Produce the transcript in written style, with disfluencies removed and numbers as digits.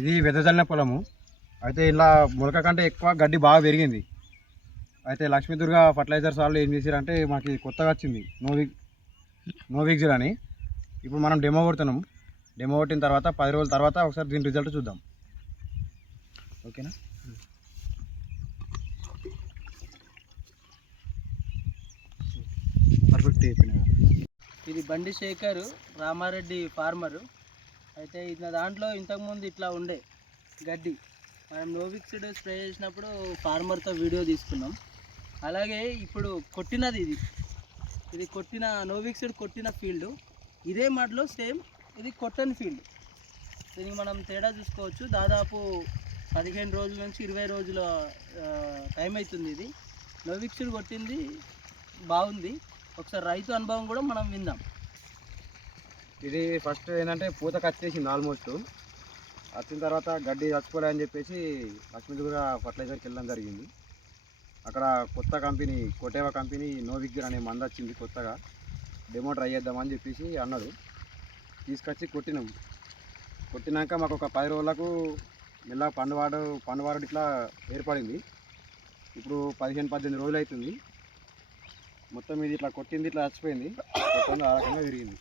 ఇది వెదజల్లిన పొలము. అయితే ఇలా మొలక కంటే ఎక్కువ గడ్డి బాగా పెరిగింది. అయితే లక్ష్మీదుర్గ ఫర్టిలైజర్స్ వాళ్ళు ఏం చేశారంటే మాకు కొత్తగా వచ్చింది నోవిక్జిల్ అని. ఇప్పుడు మనం డెమో కొడుతున్నాం. డెమో కొట్టిన తర్వాత 10 రోజుల తర్వాత ఒకసారి దీని రిజల్ట్ చూద్దాం. ఓకేనా? పర్ఫెక్ట్ అయిపోయినా. ఇది బండి శేఖర్ రామారెడ్డి ఫార్మరు. అయితే ఇట్లా దాంట్లో ఇంతకుముందు ఇట్లా ఉండే గడ్డి మనం నోవిక్సిడ్ స్ప్రే చేసినప్పుడు ఫార్మర్తో వీడియో తీసుకున్నాం. అలాగే ఇప్పుడు కొట్టినది ఇది కొట్టిన నోవిక్సిడ్ కొట్టిన ఫీల్డ్ ఇదే మడ్లో సేమ్ ఇది కొట్టని ఫీల్డ్. దీనికి మనం తేడా చూసుకోవచ్చు. దాదాపు 15 రోజుల నుంచి 20 రోజుల టైం అవుతుంది. ఇది నోవిక్సిడ్ కొట్టింది బాగుంది. ఒకసారి రైతు అనుభవం కూడా మనం విందాం. ఇది ఫస్ట్ ఏంటంటే పూత కట్టేసింది. ఆల్మోస్ట్ వచ్చిన తర్వాత గడ్డి చచ్చిపోలే అని చెప్పేసి లక్ష్మీదుర్గ ఫర్టిలైజర్కి వెళ్ళడం జరిగింది. అక్కడ కొత్త కంపెనీ కోటేవా కంపెనీ నోవిక్జిల్ అనే మందు వచ్చింది కొత్తగా. డెమో ట్రై చేద్దామని చెప్పేసి అన్నాడు. తీసుకొచ్చి కొట్టినాం. కొట్టినాక మాకు ఒక 10 రోజులకు మెల్లగా పండువాడు ఇట్లా ఏర్పడింది. ఇప్పుడు 15-18 రోజులు అవుతుంది. మొత్తం ఇది ఇట్లా కొట్టింది, ఇట్లా చచ్చిపోయింది. ఆ రకంగా విరిగింది.